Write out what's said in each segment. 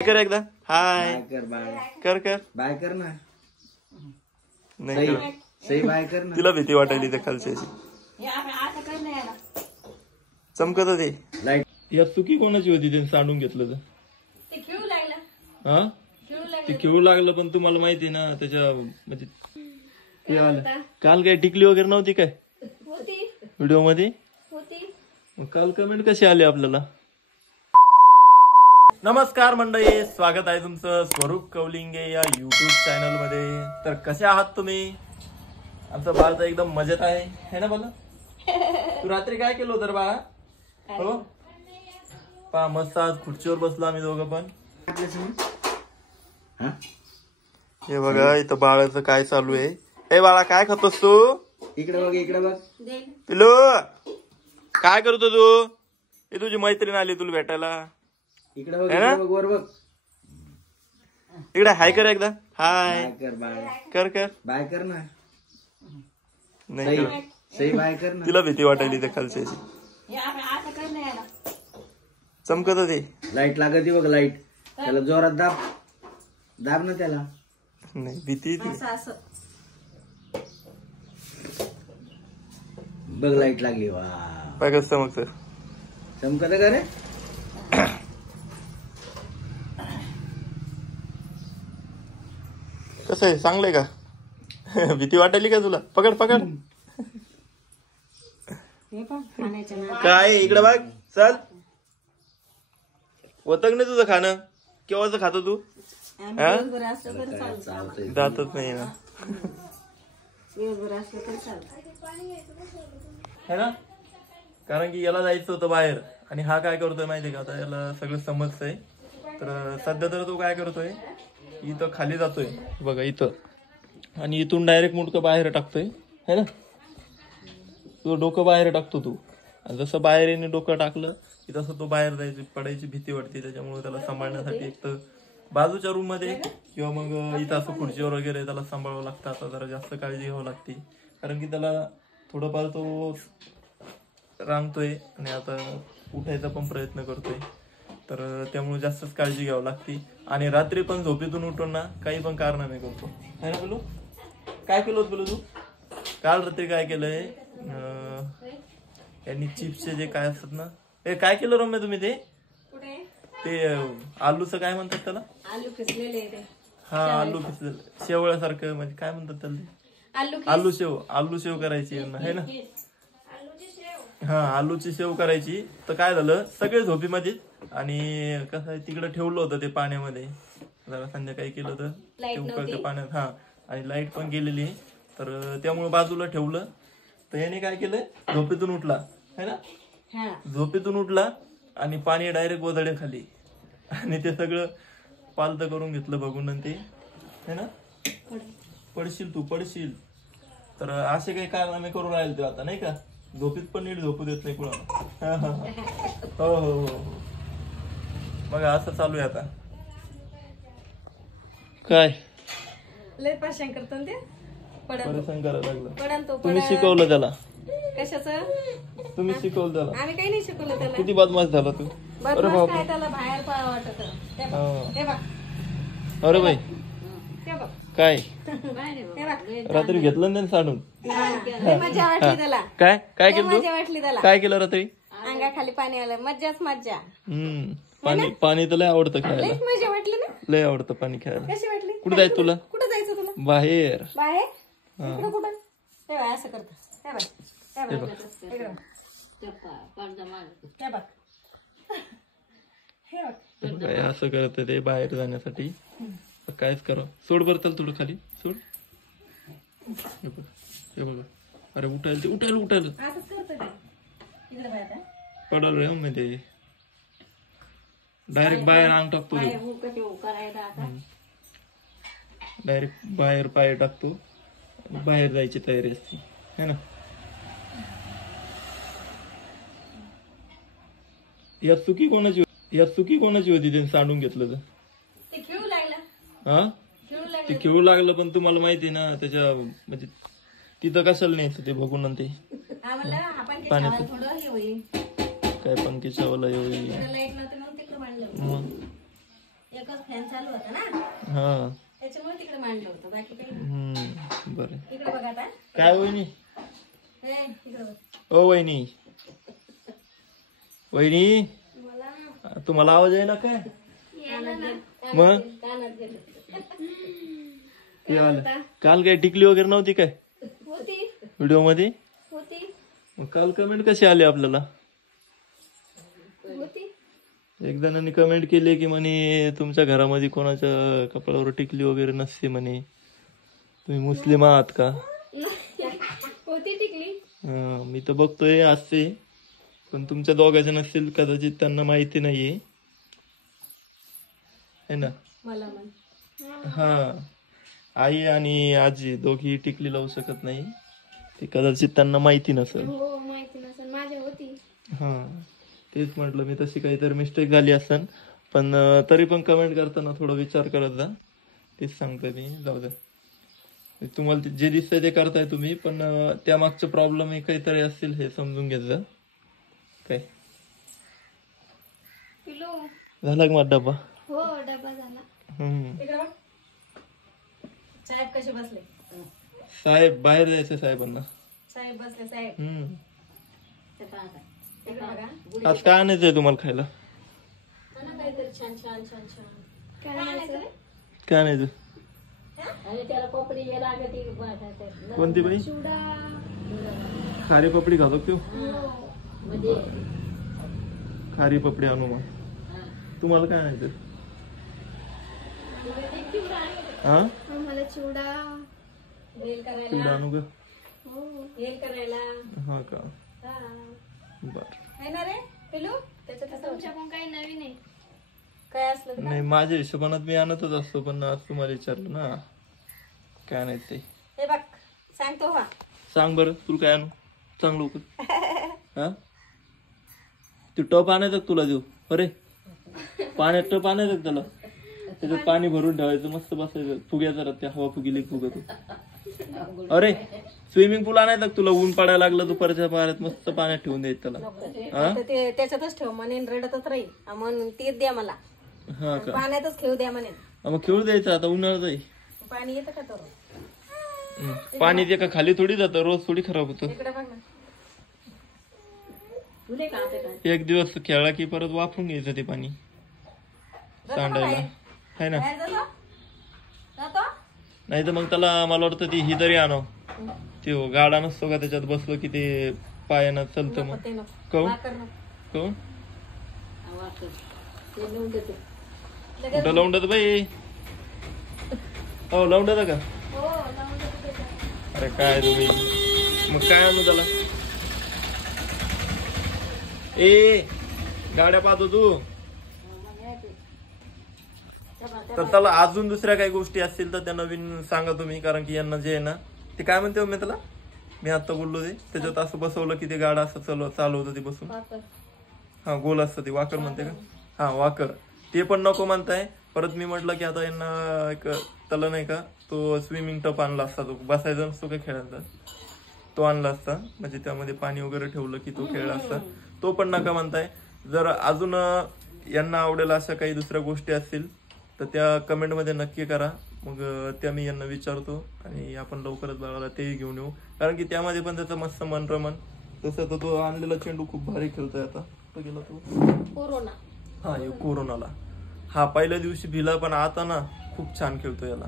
कर एकदा हाय कर बाय कर कर बाय कर ना. नाही कर. सही बाय कर ना. तिला भीती वाटायली त्या खालची चमकत ते लाईट. या चुकी कोणाची होती त्यांनी सांडून घेतलं तर हा ते खेळू लागलं. पण तुम्हाला माहिती ना त्याच्या म्हणजे ते आलं काल काय टिकली वगैरे नव्हती काय व्हिडिओ मध्ये. मग काल कमेंट कशी आली आपल्याला. नमस्कार मंडळी, स्वागत आहे तुमचं स्वरूप कवलिंगे या युट्यूब चॅनल मध्ये. तर कसे आहात तुम्ही. आमचं बाळ तर एकदम मजेत आहे ना बाळा. तू रात्री काय केलं होतं बाळा. हो पा मस्त आज खुर्चीवर बसलो आम्ही दोघं पण. हे बघा इथं बाळाचं काय चालू आहे. ए बाळा काय खातोस तू. इकडे बघ इकडे बघ. पिलू काय करतो तू. हे तुझी मैत्रीण आली तुला भेटायला. इकडे बघ वर बघ. इकडे हाय कर एकदा हाय कर बाय कर कर. बाय कर ना. नाही कर. सही बाय कर ना. तिला भीती वाटायली त्या खालची चमकत ते लाईट लागत बघ. लाईट त्याला जोरात दाब दाब ना त्याला. नाही भीती ती बघ लाईट लागली. वा काय कसं चमकत चमकत का रे. कसं आहे चांगलंय का. भीती वाटायली का तुला. पकड पकड. काय इकडे बघ चल. होतं नाही तुझं खाणं. केव्हाच खातो तू. जातच नाही ना है ना. कारण की याला जायचं होतं बाहेर आणि हा काय करतोय माहितीये का. आता याला सगळं समजतंय. तर सध्या तर तो काय करतोय इथं खाली जातोय बघा इथं आणि इथून डायरेक्ट मुंडकं बाहेर टाकतोय है ना. तो डोकं बाहेर टाकतो तू. जसं बाहेर येणे डोकं टाकलं की तसं तो बाहेर जायची पडायची भीती वाटते. त्याच्यामुळे त्याला सांभाळण्यासाठी एक तर बाजूच्या रूम मध्ये किंवा मग इथं असं खुर्चीवर वगैरे त्याला सांभाळावं लागतं. आता जरा जास्त काळजी घ्यावं लागते कारण की त्याला थोडंफार तो रांगतोय आणि आता उठायचा पण प्रयत्न करतोय. तर त्यामुळे जास्तच काळजी घ्यावी लागते. आणि रात्री पण झोपेतून उठून ना काही पण कारनामे करतो है ना. बोलू काय केलं होतं बोलू तू. काल रात्री काय केलंय यांनी चिप्सचे जे काय असतात ना. हे काय केलं रम्य तुम्ही ते आलूचं काय म्हणतात त्याला. आलू खिसलेले. हा आलू खिसलेलं शेवळ्यासारखं म्हणजे काय म्हणतात त्याला. आलू शेव करायची है ना. हा आलूची शेव करायची. तर काय झालं सगळे झोपीमध्ये आणि कसं आहे तिकडे ठेवलं होतं ते पाण्यामध्ये. जरा संध्याकाळी केलं तर ते उकळत्या पाण्यात. हा आणि लाईट पण गेलेली तर त्यामुळे बाजूला ठेवलं. तर याने काय केलं झोपेतून उठला है ना. झोपेतून उठला आणि पाणी डायरेक्ट गोधड्या खाली आणि ते सगळं पालतं करून घेतलं बघून आणि ते है ना. पडशील तू पडशील. तर असे काही कारनामे करून राहिले ते आता नाही का. झोपीत पण नीट झोपू देत नाही कुणाला. हो हो हो बघा असं चालू आहे आता. काय लय पाशांग करतो ते. परेशान करायला लागलं. तुम्ही शिकवलं त्याला. कशाचं तुम्ही शिकवलं त्याला. आम्ही काही नाही शिकवलं त्याला. किती बदमाश झाला तू. अरे बाप काय त्याला बाहेर वाटत. हे बघ अरे बाई हे बघ काय हे बघ. रात्री घेतलं ना सांडून. मजा वाटली त्याला. काय काय केलं मजा वाटली त्याला. काय केलं रात्री. अंगाखाली पाणी आलं. मज्जाच मज्जा. पाणी पाणी तर लय आवडतं खेळायला. मजा वाटली ना. लय आवडतं पाणी खेळायला. कशी वाटली. कुठे जायचं तुला. कुठं जायचं तुला. बाहेर बाहेर इकडं कुठं. हे बघ असं करतो. हे बघ हे बघ हे बघ हे बघ. असं करत ते बाहेर जाण्यासाठी. कायच करा. सोड बरं चल थोडं खाली सोड. हे बघ हे बघा. अरे उठायला ते उठायला असंच करतो ते. इकडे बाहेर पडाल रे म्हणजे डायरेक्ट बाहेर अंग टाकतो. डायरेक्ट बाहेर पाय टाकतो. बाहेर जायची तयारी असते है ना. या चुकी कोणाची होती त्यांनी सांडून घेतलं तर. ते खेळू लागला. हा ते खेळू लागलं. पण तुम्हाला माहिती ना त्याच्या म्हणजे तिथं कशाला न्यायचं ते बघून ते पाण्यात काय पण किशावाला येऊ. लाईट नव्हती मग तिकडे बांधलं. एकच फॅन चालू होता ना हा त्याच्यामुळे तिकडे मांडलं होतं बाकी काही नाही. बरं. इकडे बघा आता काय वहिनी? इकडे बघ. ओ वहिनी, वहिनी मला तुम्हाला आवाज आहे ना काय? मग कानात गेलं ते आलं. काल काय टिकली वगैरे नव्हती काय होती व्हिडिओ मध्ये? होती मग काल कमेंट कशी आली आपल्याला? होती एक जणांनी कमेंट केली की म्हणे तुमच्या घरामध्ये कोणाच्या कपाळावर टिकली वगैरे नसते म्हणे, तुम्ही मुस्लिम आहात का? होती टिकली. मी तर बघतोय असते, पण तुमच्या दोघांच्या नसतील कदाचित, त्यांना माहिती नाहीये है ना. मला म्हण हा, आई आणि आजी दोघी टिकली लावू शकत नाही, ते कदाचित त्यांना माहिती नसेल. हो माहिती नसेल, माझ्या होती. हा तेच म्हटलं मी, तशी काहीतरी मिस्टेक झाली असेल, पण तरी पण कमेंट करताना थोडा विचार करत जा, तेच सांगतोय मी. जाऊ द्या, तुम्हाला जे दिसतंय ते करताय तुम्ही, पण त्यामागचे प्रॉब्लेम हे काहीतरी असतील हे समजून घेत जा. काय झाला का माझा डबा? हो डबा झाला. साहेब कसे बसले? साहेब बाहेर जायचं साहेबांना. साहेब बसले साहेब. इकडे बघा. आज काय आणायचंय तुम्हाला खायला? काहीतरी छान छान छान छान काय आणायचं? काय आणायचं? त्याला पपडी लागते. कोणती बाई? चिवडा. खारी पपडी घालो तू? मध्ये खारी पपडी आणू मग. तुम्हाला काय आणायचं? हा आम्हाला चिवडा. वेल करायला. चिवडा आणू का? हो वेल करायला. हा का, बर. आहे ना रे पिलू? त्याच्यात तुमच्याकडून काही नवीन आहे काय असलं तर? नाही, माझ्या हिशोबानात मी आणतच असतो, पण आज तुम्हाला विचारलं ना काय आणायचं ते. हे बघ सांगतो हा. सांग बरं, तुला काय आणू? सांग लवकर. हा, तू टप आणायचं का तुला देऊ? अरे पाण्यात टप आणायचं का त्याला? त्याच्यात पाणी भरून ठेवायचं, मस्त बसायचं, फुग्याचा त्या हवा फुगिली फुगत. अरे स्विमिंग पूल आणायचं का तुला? ऊन पडायला लागलं दुपारच्या पाण्यात, मस्त पाण्यात ठेवून द्यायचं त्याला. आता ते त्याच्यातच ठेव म्हणेन, रडतच राहील म्हणून तेच द्या मला. हा का, पाण्यातच खेळू द्या म्हणेन. मग खेळू द्यायचं. आता उन्हाळ्यात आहे. पाणी येतं का तर? पाणी ते का खाली थोडी जातं, रोज थोडी खराब होतं. इकडे बघ ना. एक दिवस खेळला की परत वापरून घ्यायचं ते पाणी सांडायला, है ना. बाहेर जातो? जातो? नाही तर मग त्याला मला वाटतं ती ही तरी आणव, ते गाडा नसतो का त्याच्यात बसलो की ते पायानं चलतं. मग ते नको. कहून वाकर नको. कहून ते नेऊन देते. कुठं लावून देतं बाई? हो लावून देतं का? हो लावून देते त्याच्यात. अरे काय तुम्ही, मग काय आणू त्याला? ए गाड्या पाहतो तू. तर त्याला अजून दुसऱ्या काही गोष्टी असतील तर त्या नवीन सांगा तुम्ही, कारण की यांना जे आहे ना ते काय म्हणते मी त्याला, मी आता बोललो ते, त्याच्यात असं बसवलं की ते गाडा असं चालवतं ते बसून. वाकर. हा गोल असतं ते, वाकर म्हणते का? हा वाकर, ते पण नको म्हणताय. परत मी म्हटलं की आता यांना एक त्याला नाही का तो स्विमिंग टप आणला असता, तो बसायचा नसतो का खेळायचा, तो आणला असता, म्हणजे त्यामध्ये पाणी वगैरे ठेवलं की तो खेळला असता. तो पण नका म्हणताय. जर अजून यांना आवडेल अशा काही दुसऱ्या गोष्टी असतील तर त्या कमेंट मध्ये नक्की करा, मग त्या मी यांना विचारतो आणि आपण लवकरच बघायला तेही घेऊन येऊ, कारण की त्यामध्ये पण त्याचं मस्त मनरमन. तसं तर तो आणलेला चेंडू खूप भारी खेळतोय. आता कुठं गेला तो? कोरोना. हा कोरोनाला. हा पहिल्या दिवशी भिला, पण आता ना खूप छान खेळतो याला.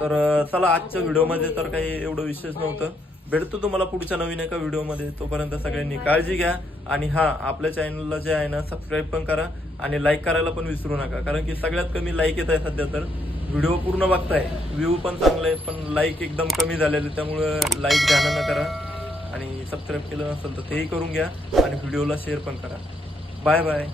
तर चला आजच्या व्हिडिओमध्ये तर काही एवढं विशेष नव्हतं. भेटतो तुम्हाला पुढच्या नवीन एका व्हिडिओमध्ये. तोपर्यंत सगळ्यांनी काळजी घ्या आणि हा आपल्या चॅनलला जे आहे ना सबस्क्राईब पण करा आणि लाईक करायला पण विसरू नका, कारण की सगळ्यात कमी लाईक येत आहे सध्या. तर व्हिडिओ पूर्ण बघताय, व्ह्यू पण चांगले आहे, पण लाईक एकदम कमी झालेले, त्यामुळे लाईक ध्यानानं करा आणि सबस्क्राईब केलं नसेल तर तेही करून घ्या आणि व्हिडिओला शेअर पण करा. Bye bye.